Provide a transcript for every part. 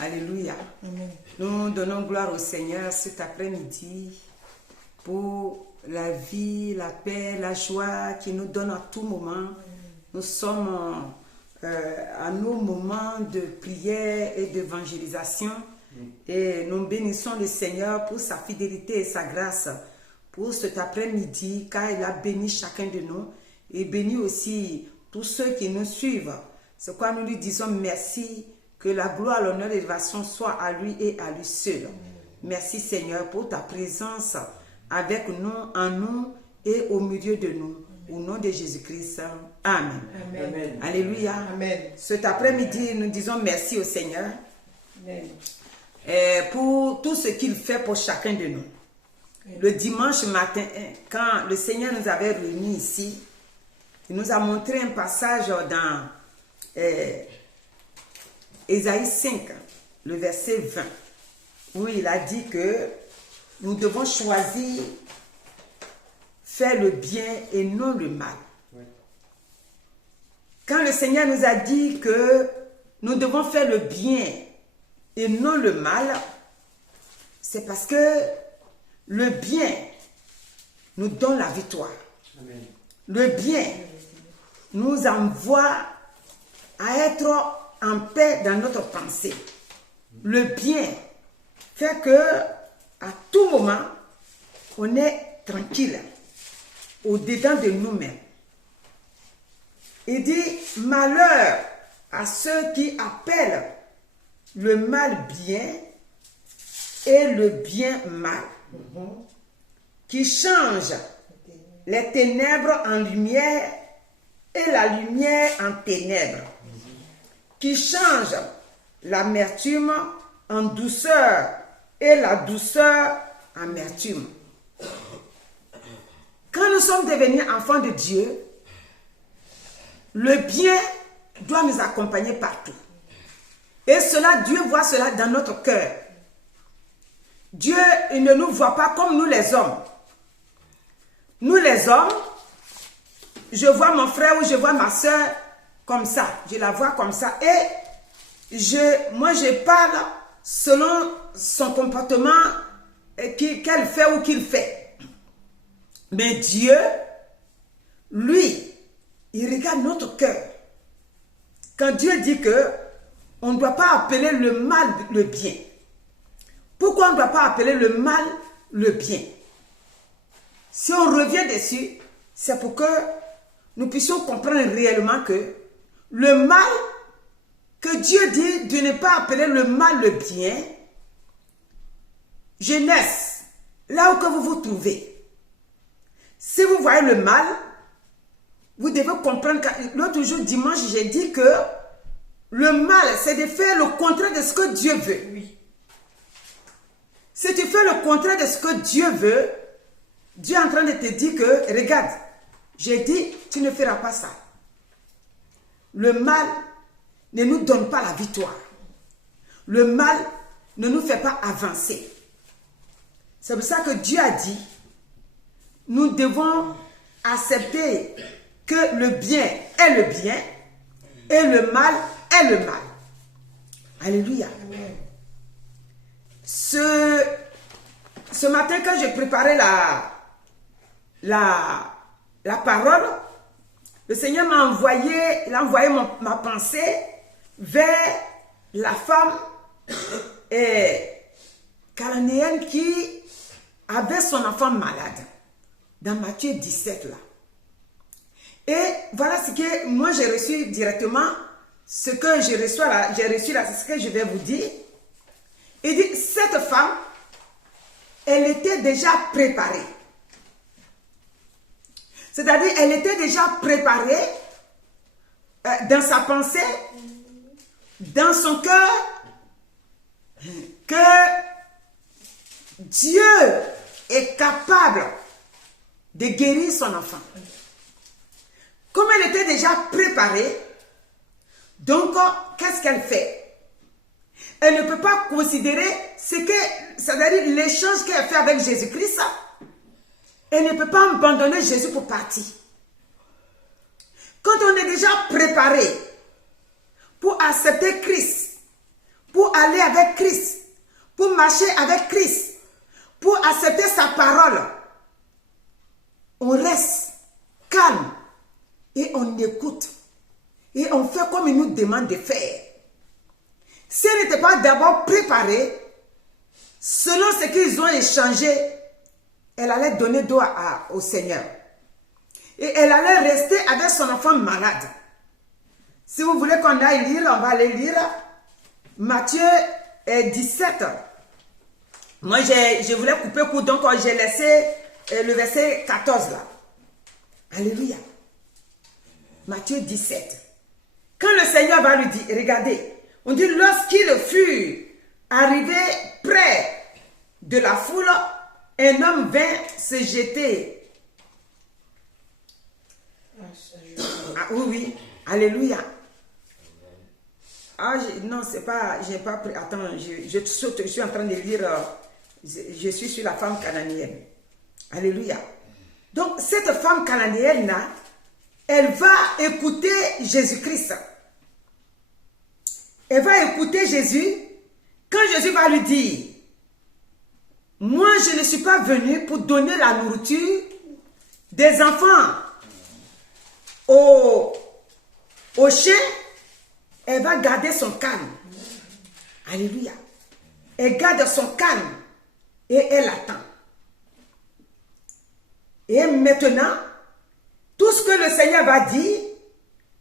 Alléluia. Amen. Nous donnons gloire au Seigneur cet après-midi pour la vie, la paix, la joie qu'il nous donne à tout moment. Nous sommes à nos moments de prière et d'évangélisation et nous bénissons le Seigneur pour sa fidélité et sa grâce pour cet après-midi car il a béni chacun de nous et béni aussi tous ceux qui nous suivent. C'est quoi nous lui disons merci. Que la gloire, l'honneur et l'élévation soient à lui et à lui seul. Merci Seigneur pour ta présence avec nous, en nous et au milieu de nous. Au nom de Jésus-Christ. Amen. Amen. Alléluia. Amen. Cet après-midi, nous disons merci au Seigneur Amen. pour tout ce qu'il fait pour chacun de nous. Le dimanche matin, quand le Seigneur nous avait réunis ici, il nous a montré un passage dans Ésaïe 5, le verset 20, où il a dit que nous devons choisir faire le bien et non le mal. Oui. Quand le Seigneur nous a dit que nous devons faire le bien et non le mal, c'est parce que le bien nous donne la victoire. Amen. Le bien nous envoie à être en paix dans notre pensée. Le bien fait que à tout moment, on est tranquille au-dedans de nous-mêmes. Il dit, malheur à ceux qui appellent le mal bien et le bien mal, qui changent les ténèbres en lumière et la lumière en ténèbres, qui change l'amertume en douceur et la douceur en amertume. Quand nous sommes devenus enfants de Dieu, le bien doit nous accompagner partout. Et cela, Dieu voit cela dans notre cœur. Dieu, il ne nous voit pas comme nous les hommes. Nous les hommes, je vois mon frère ou je vois ma soeur comme ça, je la vois comme ça et moi je parle selon son comportement qu'elle fait ou qu'il fait. Mais Dieu, lui, il regarde notre cœur. Quand Dieu dit que on ne doit pas appeler le mal le bien. Pourquoi on ne doit pas appeler le mal le bien? Si on revient dessus, c'est pour que nous puissions comprendre réellement que le mal, que Dieu dit de ne pas appeler le mal le bien, Genèse, là où que vous vous trouvez, si vous voyez le mal, vous devez comprendre que l'autre jour, dimanche, j'ai dit que le mal, c'est de faire le contraire de ce que Dieu veut. Oui. Si tu fais le contraire de ce que Dieu veut, Dieu est en train de te dire que, regarde, j'ai dit, tu ne feras pas ça. Le mal ne nous donne pas la victoire. Le mal ne nous fait pas avancer. C'est pour ça que Dieu a dit, nous devons accepter que le bien est le bien et le mal est le mal. Alléluia. Amen. Ce matin, quand j'ai préparé la parole, le Seigneur m'a envoyé, il a envoyé ma pensée vers la femme cananéenne qui avait son enfant malade, dans Matthieu 17 là. Et voilà ce que moi j'ai reçu directement, ce que j'ai reçu là, c'est ce que je vais vous dire. Il dit, cette femme, elle était déjà préparée. C'est-à-dire, elle était déjà préparée dans sa pensée, dans son cœur, que Dieu est capable de guérir son enfant. Comme elle était déjà préparée, donc, qu'est-ce qu'elle fait? Elle ne peut pas considérer c'est-à-dire l'échange qu'elle fait avec Jésus-Christ. Elle ne peut pas abandonner Jésus pour partir. Quand on est déjà préparé pour accepter Christ, pour aller avec Christ, pour marcher avec Christ, pour accepter sa parole, on reste calme et on écoute. Et on fait comme il nous demande de faire. Si elle n'était pas d'abord préparée, selon ce qu'ils ont échangé, elle allait donner dos au Seigneur. Et elle allait rester avec son enfant malade. Si vous voulez qu'on aille lire, on va aller lire Matthieu 17. Moi, je voulais couper court, donc j'ai laissé le verset 14 là. Alléluia. Matthieu 17. Quand le Seigneur va lui dire, regardez, on dit lorsqu'il fut arrivé près de la foule, un homme vint se jeter. Ah oui, oui, alléluia. Ah, non, c'est pas, j'ai pas pris, attends, je suis en train de lire, je suis sur la femme cananéenne. Alléluia. Donc, cette femme cananéenne-là, elle va écouter Jésus-Christ. Elle va écouter Jésus quand Jésus va lui dire, moi je ne suis pas venu pour donner la nourriture des enfants aux chiens. Elle va garder son calme. Alléluia. Elle garde son calme et elle attend. Et maintenant, tout ce que le Seigneur va dire,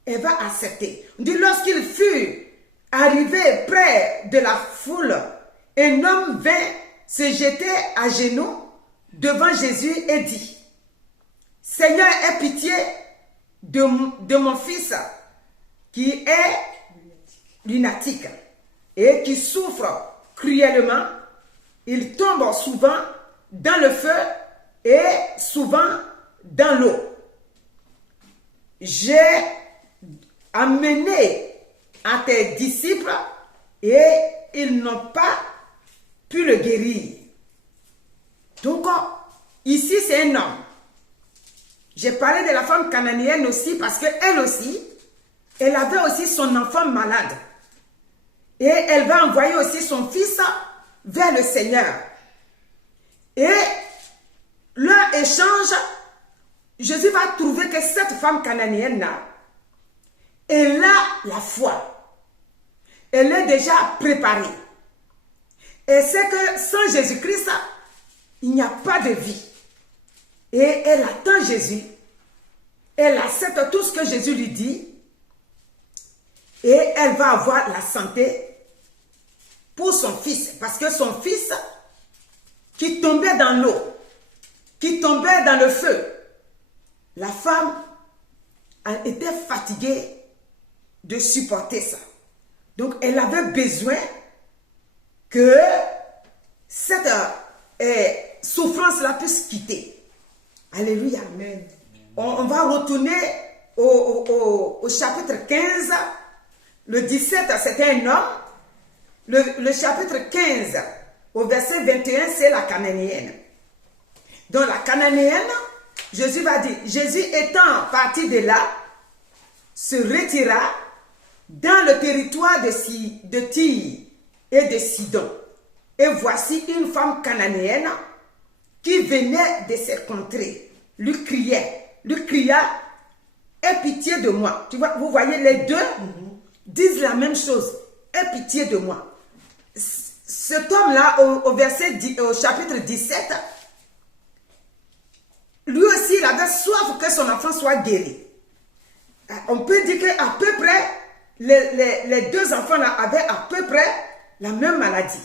elle va accepter. On dit lorsqu'il fut arrivé près de la foule, un homme vint se jeter à genoux devant Jésus et dit, Seigneur, aie pitié de mon fils qui est lunatique et qui souffre cruellement. Il tombe souvent dans le feu et souvent dans l'eau. J'ai amené à tes disciples et ils n'ont pas pu le guérir. Donc, ici, c'est un homme. J'ai parlé de la femme cananéenne aussi parce qu'elle aussi, elle avait aussi son enfant malade. Et elle va envoyer aussi son fils vers le Seigneur. Et leur échange, Jésus va trouver que cette femme cananéenne-là, elle a la foi. Elle est déjà préparée. Elle sait que sans Jésus-Christ, il n'y a pas de vie. Et elle attend Jésus. Elle accepte tout ce que Jésus lui dit. Et elle va avoir la santé pour son fils. Parce que son fils, qui tombait dans l'eau, qui tombait dans le feu, la femme était fatiguée de supporter ça. Donc, elle avait besoin que cette souffrance-là puisse quitter. Alléluia. Amen. On va retourner au chapitre 15. Le 17, c'était un homme. Le chapitre 15, au verset 21, c'est la cananéenne. Donc, la cananéenne, Jésus va dire, Jésus étant parti de là, se retira dans le territoire de Tyr et de Sidon. Et voici une femme cananéenne qui venait de ces contrées, lui cria, aie pitié de moi. Tu vois, vous voyez, les deux disent la même chose, aie pitié de moi. Cet homme-là, au chapitre 17, lui aussi, il avait soif que son enfant soit guéri. On peut dire qu'à peu près, les deux enfants-là avaient à peu près la même maladie.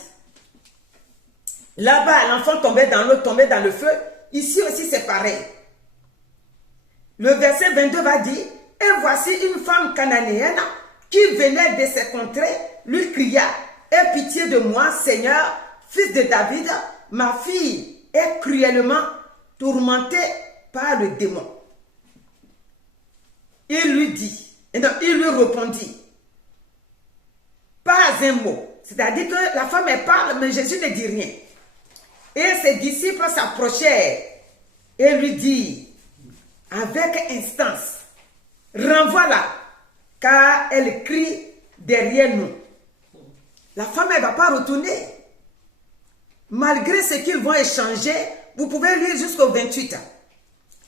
Là-bas, l'enfant tombait dans l'eau, tombait dans le feu. Ici aussi, c'est pareil. Le verset 22 va dire, et voici une femme cananéenne qui venait de ces contrées, lui cria, aie pitié de moi, Seigneur, fils de David, ma fille est cruellement tourmentée par le démon. Il lui dit, et donc il lui répondit, pas un mot. C'est-à-dire que la femme elle parle, mais Jésus ne dit rien. Et ses disciples s'approchèrent et lui dirent, avec instance, renvoie-la, car elle crie derrière nous. la femme, elle ne va pas retourner. Malgré ce qu'ils vont échanger, vous pouvez lire jusqu'au 28.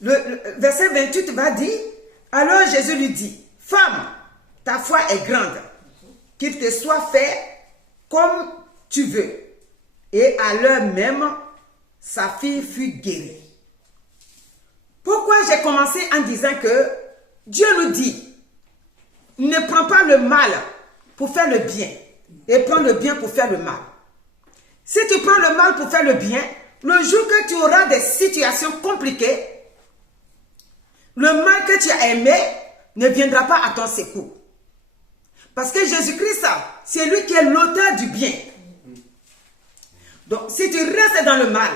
Le verset 28 va dire, alors Jésus lui dit, femme, ta foi est grande, qu'il te soit fait comme tu veux. Et à l'heure même, sa fille fut guérie. Pourquoi j'ai commencé en disant que Dieu nous dit, ne prends pas le mal pour faire le bien, et prends le bien pour faire le mal. Si tu prends le mal pour faire le bien, le jour que tu auras des situations compliquées, le mal que tu as aimé ne viendra pas à ton secours. Parce que Jésus-Christ, c'est lui qui est l'auteur du bien. Donc, si tu restes dans le mal,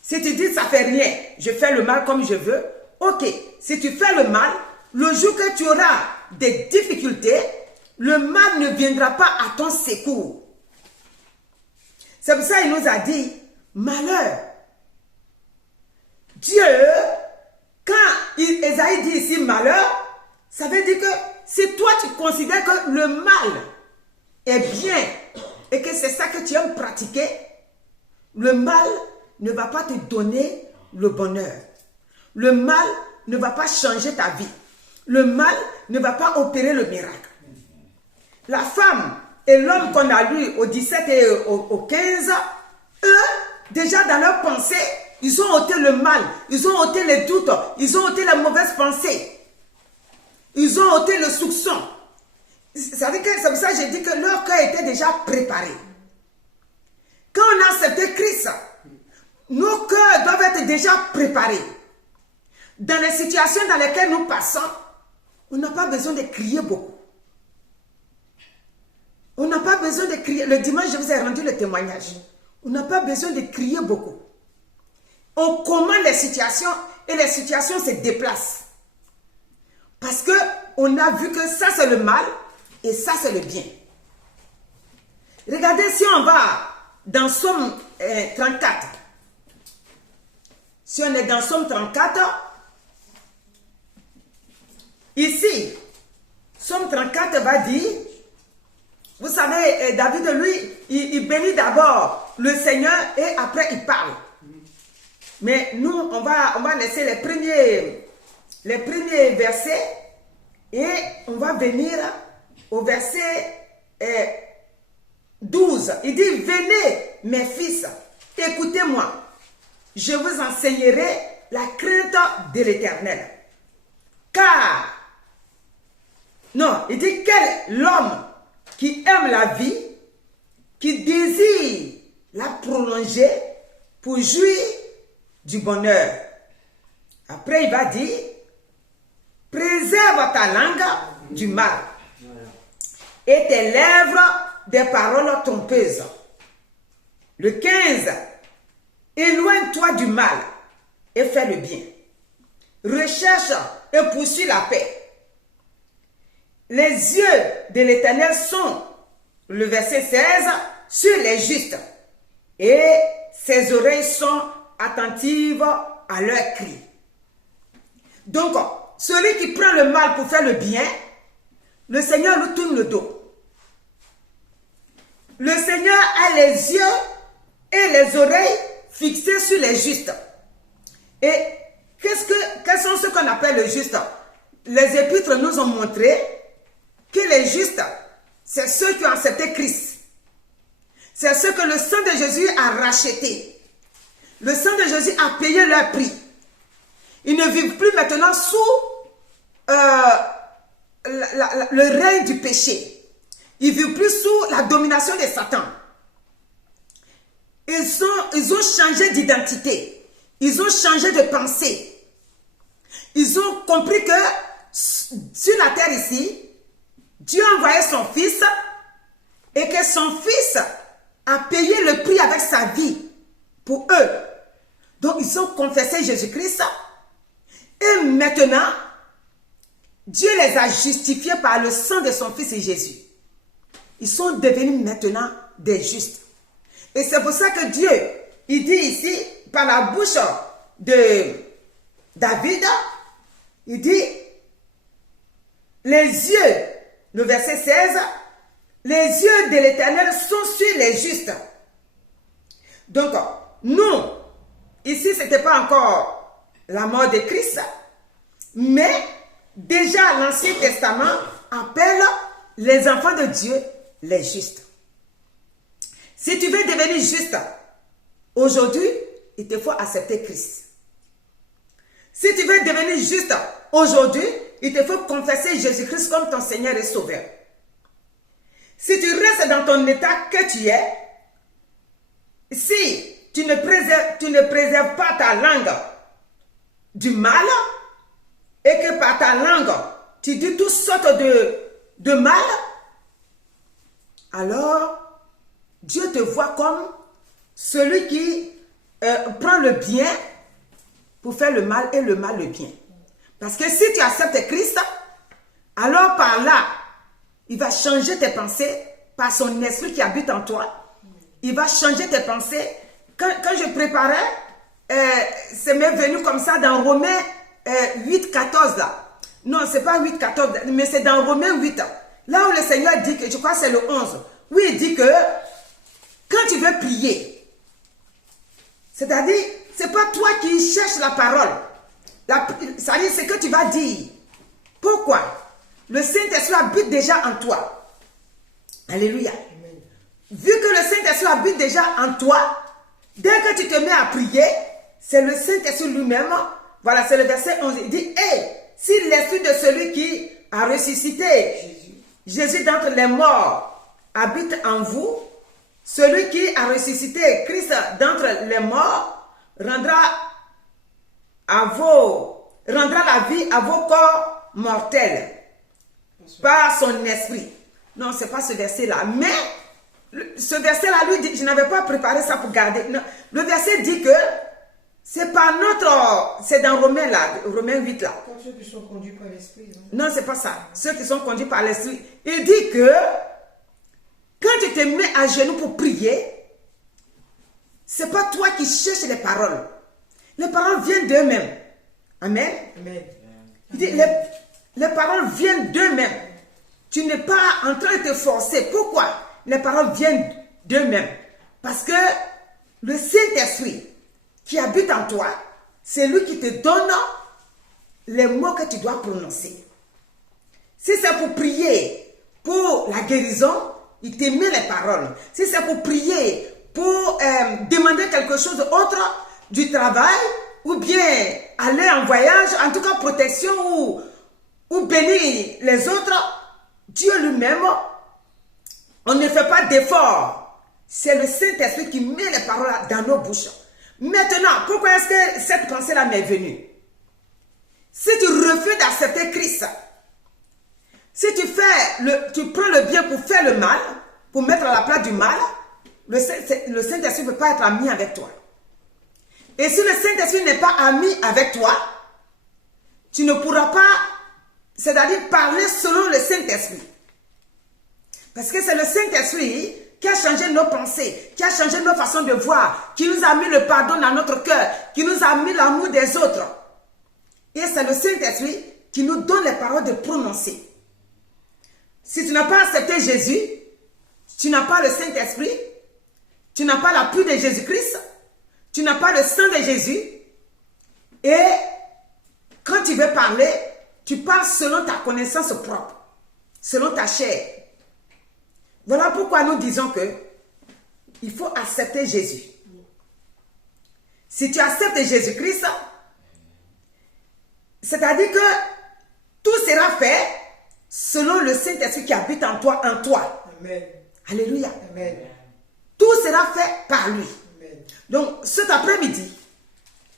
si tu dis ça fait rien, je fais le mal comme je veux, ok. Si tu fais le mal, le jour que tu auras des difficultés, le mal ne viendra pas à ton secours. C'est pour ça qu'il nous a dit, malheur. Dieu, quand Ésaïe dit ici malheur, ça veut dire que si toi tu considères que le mal est bien et que c'est ça que tu aimes pratiquer, le mal ne va pas te donner le bonheur. Le mal ne va pas changer ta vie. Le mal ne va pas opérer le miracle. La femme et l'homme qu'on a lu au 17 et au 15, eux, déjà dans leur pensée, ils ont ôté le mal, ils ont ôté les doutes, ils ont ôté les mauvaises pensées. Ils ont ôté le soupçon. C'est pour ça que j'ai dit que leur cœur était déjà préparé. Quand on a accepté Christ, nos cœurs doivent être déjà préparés. Dans les situations dans lesquelles nous passons, on n'a pas besoin de crier beaucoup. On n'a pas besoin de crier. Le dimanche, je vous ai rendu le témoignage. On n'a pas besoin de crier beaucoup. On commande les situations et les situations se déplacent. Parce qu'on a vu que ça c'est le mal et ça c'est le bien. Regardez si on va dans Somme 34. Si on est dans Somme 34, ici, Somme 34 va dire, vous savez, David, lui, il bénit d'abord le Seigneur et après il parle. Mais nous, on va laisser les premiers versets et on va venir au verset 12. Il dit, venez mes fils, écoutez-moi, je vous enseignerai la crainte de l'Éternel. Car, non, il dit, quel l'homme qui aime la vie, qui désire la prolonger pour jouir du bonheur. Après, il va dire, préserve ta langue du mal et tes lèvres des paroles trompeuses. Le 15, éloigne-toi du mal et fais le bien. Recherche et poursuis la paix. Les yeux de l'Éternel sont, le verset 16, sur les justes et ses oreilles sont attentives à leurs cris. Donc, celui qui prend le mal pour faire le bien, le Seigneur lui tourne le dos. Le Seigneur a les yeux et les oreilles fixés sur les justes. Et quels sont ceux qu'on appelle les justes? Les épîtres nous ont montré que les justes, c'est ceux qui ont accepté Christ. C'est ceux que le sang de Jésus a racheté. Le sang de Jésus a payé leur prix. Ils ne vivent plus maintenant sous le règne du péché. Ils ne vivent plus sous la domination de Satan. Ils ont changé d'identité. Ils ont changé de pensée. Ils ont compris que sur la terre ici, Dieu a envoyé son fils et que son fils a payé le prix avec sa vie pour eux. Donc, ils ont confessé Jésus-Christ. Et maintenant, Dieu les a justifiés par le sang de son fils Jésus. Ils sont devenus maintenant des justes. Et c'est pour ça que Dieu, il dit ici, par la bouche de David, il dit, les yeux, le verset 16, les yeux de l'Éternel sont sur les justes. Donc, nous, ici, ce n'était pas encore la mort de Christ, mais déjà l'Ancien Testament appelle les enfants de Dieu les justes. Si tu veux devenir juste, aujourd'hui, il te faut accepter Christ. Si tu veux devenir juste aujourd'hui, il te faut confesser Jésus-Christ comme ton Seigneur et Sauveur. Si tu restes dans ton état que tu es, si tu ne préserves pas ta langue du mal, et que par ta langue, tu dis toutes sortes de mal, alors Dieu te voit comme celui qui prend le bien pour faire le mal et le mal le bien. Parce que si tu acceptes Christ, alors par là, il va changer tes pensées par son esprit qui habite en toi. Il va changer tes pensées. Quand je préparais, ça m'est venu comme ça dans Romains 8, 14 là. Non, c'est pas 8, 14, mais c'est dans Romains 8. Là où le Seigneur dit que, je crois que c'est le 11. Oui, il dit que quand tu veux prier, c'est-à-dire, c'est pas toi qui cherches la parole. C'est-à-dire, c'est que tu vas dire. Pourquoi? Le Saint-Esprit habite déjà en toi. Alléluia. Amen. Vu que le Saint-Esprit habite déjà en toi, dès que tu te mets à prier, c'est le Saint-Esprit lui-même. Voilà, c'est le verset 11. Il dit, hey, si l'esprit de celui qui a ressuscité Jésus d'entre les morts habite en vous, celui qui a ressuscité Christ d'entre les morts rendra la vie à vos corps mortels par son esprit. Non, c'est pas ce verset-là. Mais ce verset-là, lui, dit, je n'avais pas préparé ça pour garder. Non, le verset dit que c'est par notre... C'est dans Romains, là, Romains 8, là. Comme ceux qui sont conduits par l'esprit. Non, c'est pas ça. Ceux qui sont conduits par l'esprit. Il dit que quand tu te mets à genoux pour prier, c'est pas toi qui cherches les paroles. Les paroles viennent d'eux-mêmes. Amen. Amen. Il dit, les paroles viennent d'eux-mêmes. Tu n'es pas en train de te forcer. Pourquoi? Les paroles viennent d'eux-mêmes. Parce que le Saint-Esprit qui habite en toi, c'est lui qui te donne les mots que tu dois prononcer. Si c'est pour prier pour la guérison, il te met les paroles. Si c'est pour prier pour demander quelque chose autre du travail, ou bien aller en voyage, en tout cas protection ou bénir les autres, Dieu lui-même, on ne fait pas d'effort. C'est le Saint-Esprit qui met les paroles dans nos bouches. Maintenant, pourquoi est-ce que cette pensée-là m'est venue? Si tu refuses d'accepter Christ, si tu prends le bien pour faire le mal, pour mettre à la place du mal, le Saint-Esprit ne peut pas être ami avec toi. Et si le Saint-Esprit n'est pas ami avec toi, tu ne pourras pas, c'est-à-dire parler selon le Saint-Esprit. Parce que c'est le Saint-Esprit qui a changé nos pensées, qui a changé nos façons de voir, qui nous a mis le pardon dans notre cœur, qui nous a mis l'amour des autres. Et c'est le Saint-Esprit qui nous donne les paroles de prononcer. Si tu n'as pas accepté Jésus, tu n'as pas le Saint-Esprit, tu n'as pas l'appui de Jésus-Christ, tu n'as pas le sang de Jésus, et quand tu veux parler, tu parles selon ta connaissance propre, selon ta chair. Voilà pourquoi nous disons que il faut accepter Jésus. Si tu acceptes Jésus-Christ, c'est-à-dire que tout sera fait selon le Saint-Esprit qui habite en toi, Amen. Alléluia. Amen. Tout sera fait par lui. Amen. Donc, cet après-midi,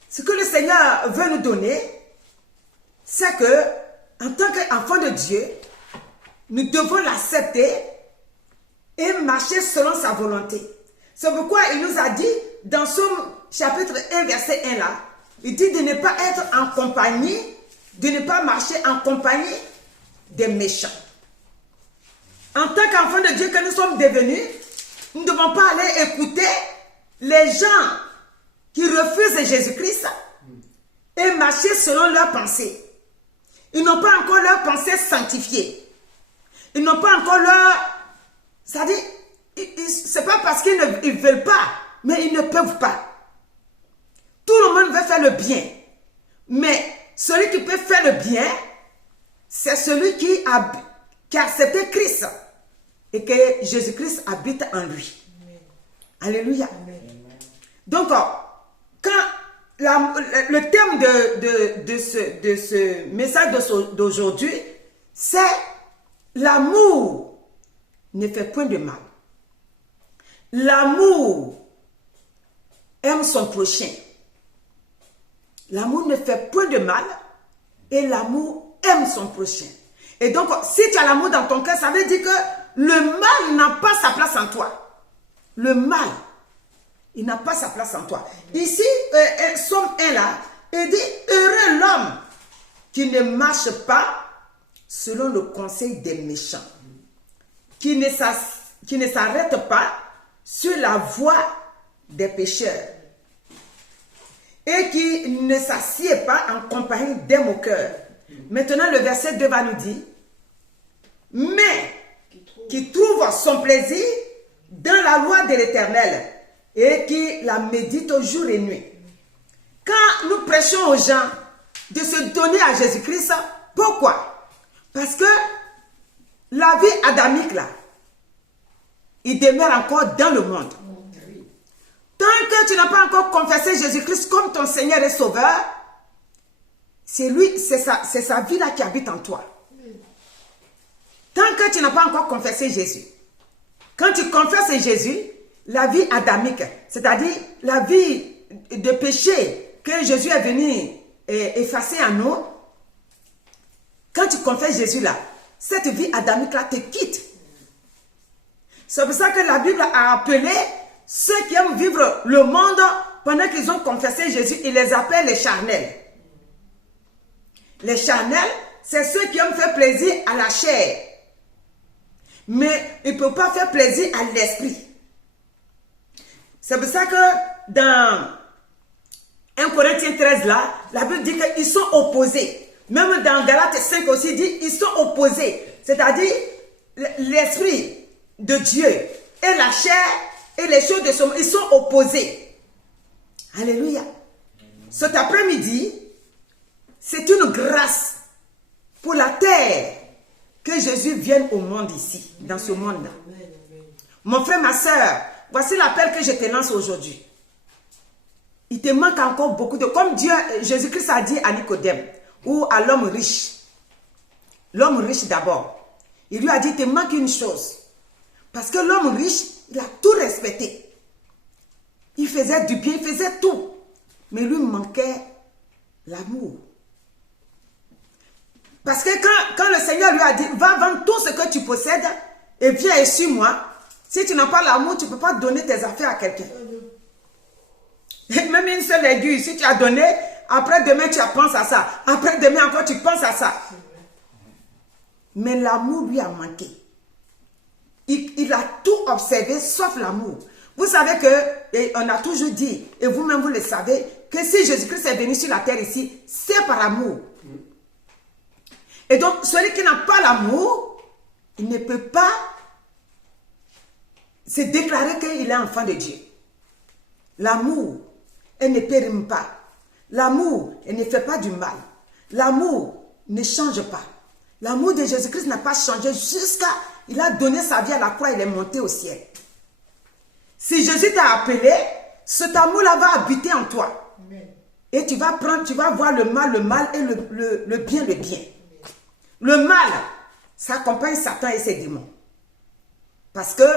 ce que le Seigneur veut nous donner, c'est que, en tant qu'enfant de Dieu, nous devons l'accepter et marcher selon sa volonté. C'est pourquoi il nous a dit, dans Somme chapitre 1, verset 1 là, il dit de ne pas être en compagnie, de ne pas marcher en compagnie des méchants. En tant qu'enfants de Dieu que nous sommes devenus, nous ne devons pas aller écouter les gens qui refusent Jésus-Christ et marcher selon leurs pensées. Ils n'ont pas encore leur pensée sanctifiée. Ils n'ont pas encore C'est-à-dire, c'est pas parce qu'ils ne veulent pas, mais ils ne peuvent pas. Tout le monde veut faire le bien. Mais celui qui peut faire le bien, c'est celui qui a accepté Christ. Et que Jésus-Christ habite en lui. Amen. Alléluia. Amen. Donc, quand le thème de ce message d'aujourd'hui, c'est l'amour ne fait point de mal. L'amour aime son prochain. L'amour ne fait point de mal et l'amour aime son prochain. Et donc, si tu as l'amour dans ton cœur, ça veut dire que le mal n'a pas sa place en toi. Le mal, il n'a pas sa place en toi. Ici, Somme 1 là, il dit, heureux l'homme qui ne marche pas selon le conseil des méchants, qui ne s'arrête pas sur la voie des pécheurs et qui ne s'assied pas en compagnie des moqueurs. Maintenant, le verset 2 va nous dire, mais qui trouve son plaisir dans la loi de l'Éternel et qui la médite jour et nuit. Quand nous prêchons aux gens de se donner à Jésus-Christ, pourquoi? Parce que la vie adamique là, il demeure encore dans le monde. Tant que tu n'as pas encore confessé Jésus-Christ comme ton Seigneur et Sauveur, c'est lui, c'est sa vie là qui habite en toi. Tant que tu n'as pas encore confessé Jésus. Quand tu confesses Jésus, la vie adamique, c'est-à-dire la vie de péché que Jésus est venu effacer en nous, quand tu confesses Jésus là, cette vie adamique là te quitte. C'est pour ça que la Bible a appelé ceux qui aiment vivre le monde pendant qu'ils ont confessé Jésus, il les appelle les charnels. Les charnels, c'est ceux qui aiment faire plaisir à la chair. Mais ils ne peuvent pas faire plaisir à l'esprit. C'est pour ça que dans 1 Corinthiens 13 là, la Bible dit qu'ils sont opposés. Même dans Galates 5 aussi, il dit ils sont opposés. C'est-à-dire l'esprit de Dieu et la chair et les choses de ce monde, ils sont opposés. Alléluia. Cet après-midi, c'est une grâce pour la terre que Jésus vienne au monde ici, dans ce monde-là. Mon frère, ma soeur, voici l'appel que je te lance aujourd'hui. Il te manque encore beaucoup de... Comme Dieu, Jésus-Christ a dit à Nicodème, ou à l'homme riche. L'homme riche d'abord. Il lui a dit, il te manque une chose. Parce que l'homme riche, il a tout respecté. Il faisait du bien, il faisait tout. Mais lui manquait l'amour. Parce que quand le Seigneur lui a dit, va vendre tout ce que tu possèdes et viens et suis-moi. Si tu n'as pas l'amour, tu ne peux pas donner tes affaires à quelqu'un. Même une seule aiguille, si tu as donné, après demain tu penses à ça. Après demain encore tu penses à ça. Mais l'amour lui a manqué. Il a tout observé sauf l'amour. Vous savez que, et on a toujours dit, et vous-même vous le savez, que si Jésus-Christ est venu sur la terre ici, c'est par amour. Et donc, celui qui n'a pas l'amour, il ne peut pas se déclarer qu'il est enfant de Dieu. L'amour, elle ne périme pas. L'amour, elle ne fait pas du mal. L'amour ne change pas. L'amour de Jésus-Christ n'a pas changé jusqu'à... Il a donné sa vie à la croix, il est monté au ciel. Si Jésus t'a appelé, cet amour-là va habiter en toi. Amen. Et tu vas prendre, tu vas voir le mal et le bien, le bien. Le mal, ça accompagne Satan et ses démons. Parce que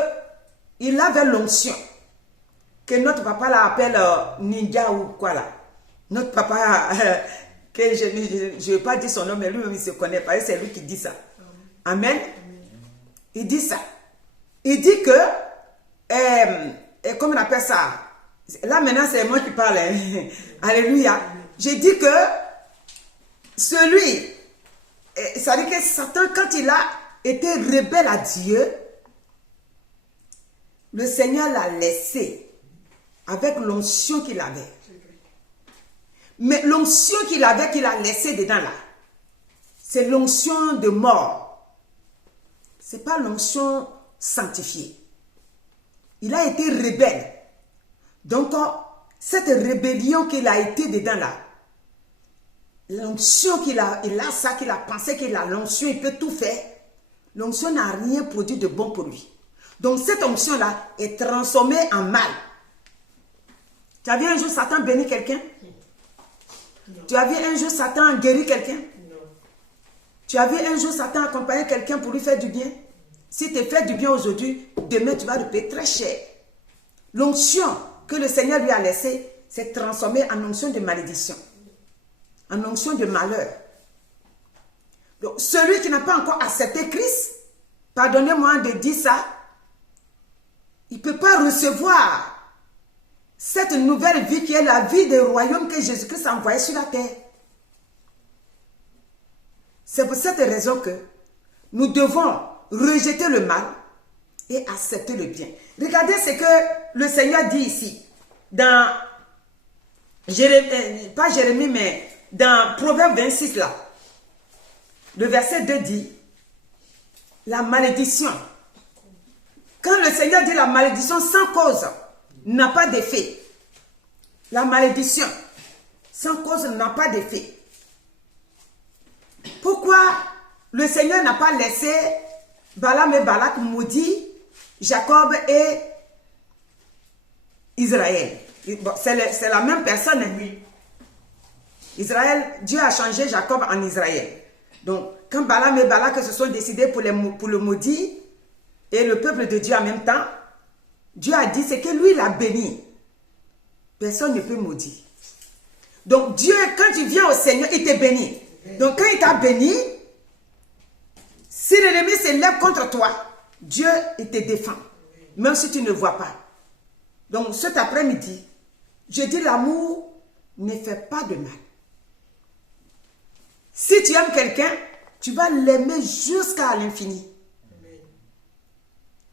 il avait l'onction que notre papa l'appelle ninja ou quoi là. Notre papa, que je ne vais pas dire son nom, mais lui-même il se connaît, parce que c'est lui qui dit ça. Amen. Amen. Il dit ça. Il dit que, comment on appelle ça? Là maintenant c'est moi qui parle. Hein. Alléluia. J'ai dit que celui, ça veut dire que Satan, quand il a été rebelle à Dieu, le Seigneur l'a laissé avec l'onction qu'il avait. Mais l'onction qu'il avait, qu'il a laissé dedans là, c'est l'onction de mort. Ce n'est pas l'onction sanctifié. Il a été rebelle. Donc, cette rébellion qu'il a été dedans là, l'onction qu'il a pensé qu'il a l'onction, il peut tout faire. L'onction n'a rien produit de bon pour lui. Donc, cette onction-là est transformée en mal. Tu as vu un jour Satan bénir quelqu'un? Tu as vu un jour Satan guérir quelqu'un? Non. Tu as vu un jour Satan accompagner quelqu'un pour lui faire du bien? Si tu fais du bien aujourd'hui, demain tu vas le payer très cher. L'onction que le Seigneur lui a laissée s'est transformée en onction de malédiction, en onction de malheur. Donc, celui qui n'a pas encore accepté Christ, pardonnez-moi de dire ça, il ne peut pas recevoir cette nouvelle vie qui est la vie du royaume que Jésus-Christ a envoyé sur la terre. C'est pour cette raison que nous devons rejeter le mal et accepter le bien. Regardez ce que le Seigneur dit ici, dans Jérémie, pas Jérémie, mais dans Proverbe 26 là. Le verset 2 dit, la malédiction. Quand le Seigneur dit la malédiction sans cause n'a pas d'effet. La malédiction sans cause n'a pas d'effet. Pourquoi le Seigneur n'a pas laissé Balaam et Balak maudit Jacob et Israël? Bon, c'est la même personne. Oui. Israël, Dieu a changé Jacob en Israël. Donc, quand Balaam et Balak se sont décidés pour le maudire, et le peuple de Dieu en même temps, Dieu a dit, c'est que lui l'a béni. Personne ne peut maudire. Donc Dieu, quand tu viens au Seigneur, il te bénit. Donc quand il t'a béni, si l'ennemi se lève contre toi, Dieu, il te défend. Même si tu ne vois pas. Donc cet après-midi, je dis l'amour ne fait pas de mal. Si tu aimes quelqu'un, tu vas l'aimer jusqu'à l'infini.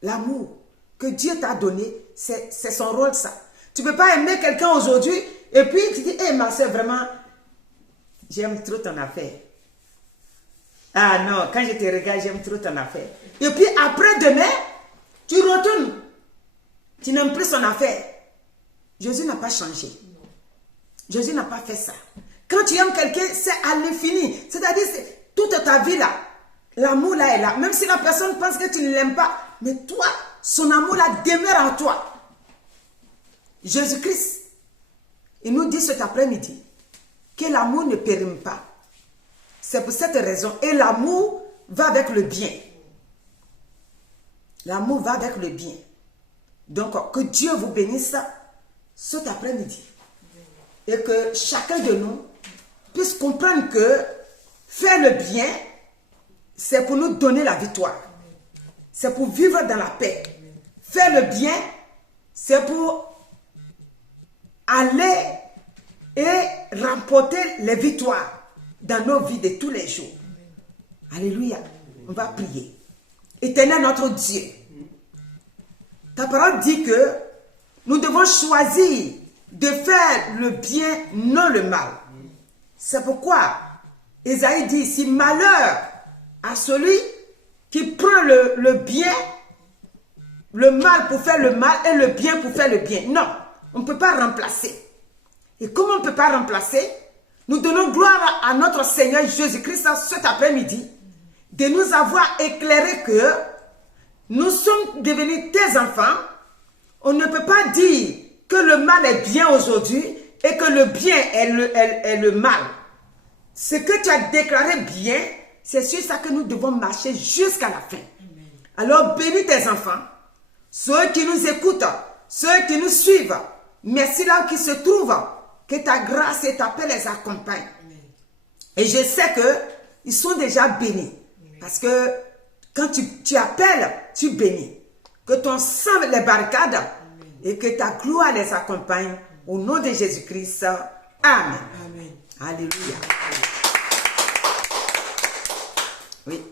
L'amour que Dieu t'a donné, c'est son rôle ça. Tu ne peux pas aimer quelqu'un aujourd'hui et puis tu dis, hé ma soeur, vraiment, j'aime trop ton affaire. Ah non, quand je te regarde, j'aime trop ton affaire. Et puis après demain, tu retournes. Tu n'aimes plus son affaire. Jésus n'a pas changé. Jésus n'a pas fait ça. Quand tu aimes quelqu'un, c'est à l'infini. C'est-à-dire, toute ta vie là, l'amour là est là. Même si la personne pense que tu ne l'aimes pas, mais toi, son amour là demeure en toi. Jésus-Christ, il nous dit cet après-midi que l'amour ne périme pas. C'est pour cette raison. Et l'amour va avec le bien. L'amour va avec le bien. Donc, que Dieu vous bénisse cet après-midi. Et que chacun de nous puisse comprendre que faire le bien, c'est pour nous donner la victoire. C'est pour vivre dans la paix. Faire le bien, c'est pour aller et remporter les victoires dans nos vies de tous les jours. Alléluia. On va prier. Éternel notre Dieu, ta parole dit que nous devons choisir de faire le bien, non le mal. C'est pourquoi Ésaïe dit ici, malheur à celui qui prend le bien, le mal pour faire le mal et le bien pour faire le bien. Non, on ne peut pas remplacer. Et comme on ne peut pas remplacer, nous donnons gloire à notre Seigneur Jésus-Christ cet après-midi de nous avoir éclairé que nous sommes devenus tes enfants. On ne peut pas dire que le mal est bien aujourd'hui et que le bien est le mal. Ce que tu as déclaré bien, c'est sur ça que nous devons marcher jusqu'à la fin. Amen. Alors bénis tes enfants, ceux qui nous écoutent, ceux qui nous suivent. Merci là où ils se trouvent, que ta grâce et ta paix les accompagnent. Amen. Et je sais qu'ils sont déjà bénis. Amen. Parce que quand tu appelles, tu bénis. Que ton sang les barricade. Amen. Et que ta gloire les accompagne. Amen. Au nom de Jésus-Christ. Amen. Amen. Alléluia. Oui.